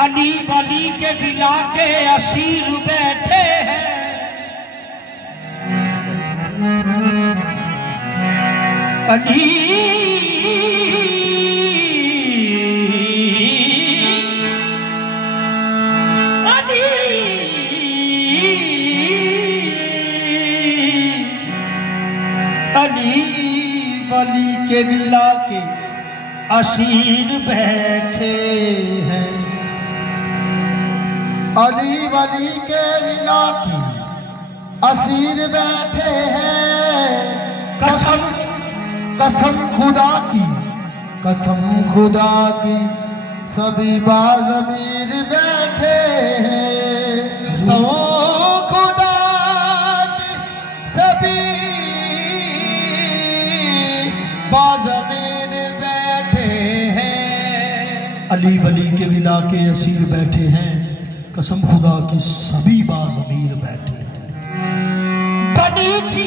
अली वली के बिला के असीर बैठे हैं, अली अली अली वली के बिला के असीर बैठे हैं, अली वली के बिला की असीर बैठे हैं। कसम कसम खुदा की, कसम खुदा की सभी बाज़मीर बैठे हैं। कसम खुदा की सभी बाज़मीर बैठे हैं। अली वली के बिला के असीर बैठे हैं, कसम खुदा की सभी बाज़मीर बैठे हैं। बनी थी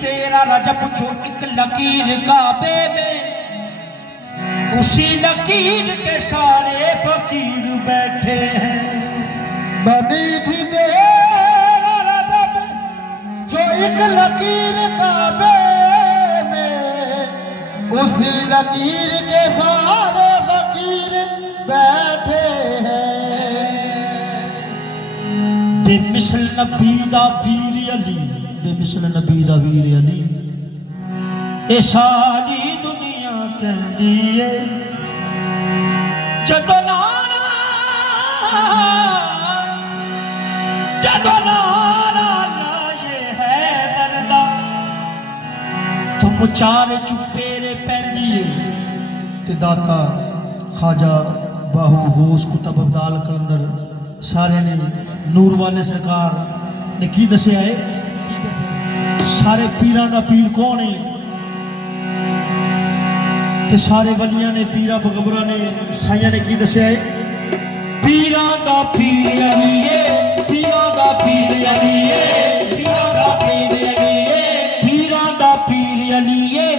तेरा रजब जो एक लकीर काबे में, उसी लकीर के सारे फकीर बैठे हैं। बनी थी तेरा रजब जो एक लकीर काबे में, उसी लकीर के सारे फकीर बैठे हैं। बेमिसल नबी दा वीर अली, बेमिसल नबी दा वीर अली, ए सारी दुनिया कहती है जदों नारा लाए है दरदा, तुम चार चुपेरे पैंदी ते दाता खाजा बाहू गोस कुतब अब्दाल कलंदर सारे ने नूर वाले सरकार ने की दसिया है। सारे पीरां दा पीर कौन है ते सारे वलियां ने पीरा बगबरा ने साइयां ने की दसिया है। पीरां दा पीर अली है, पीरां दा पीर अली है, पीरां दा पीर अली है, पीरां दा पीर अली है,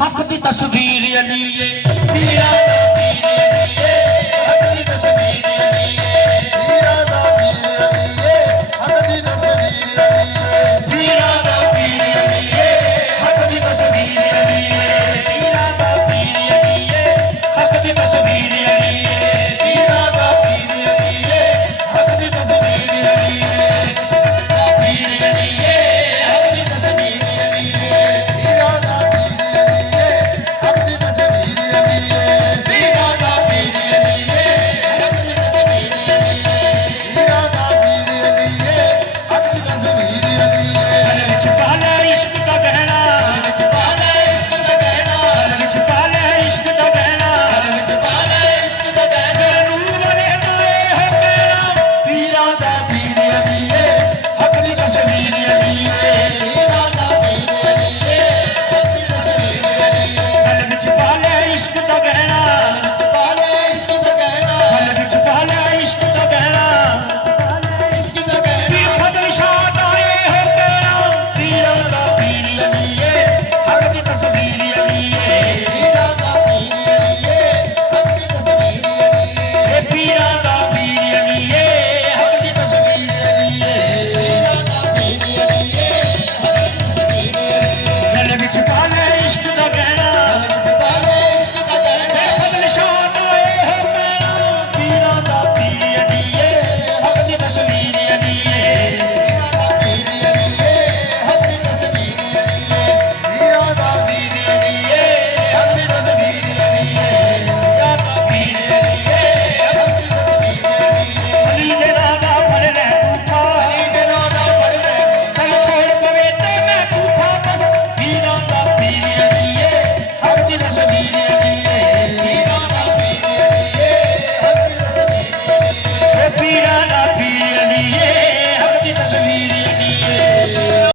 हक दी तस्वीर अली है। पीरां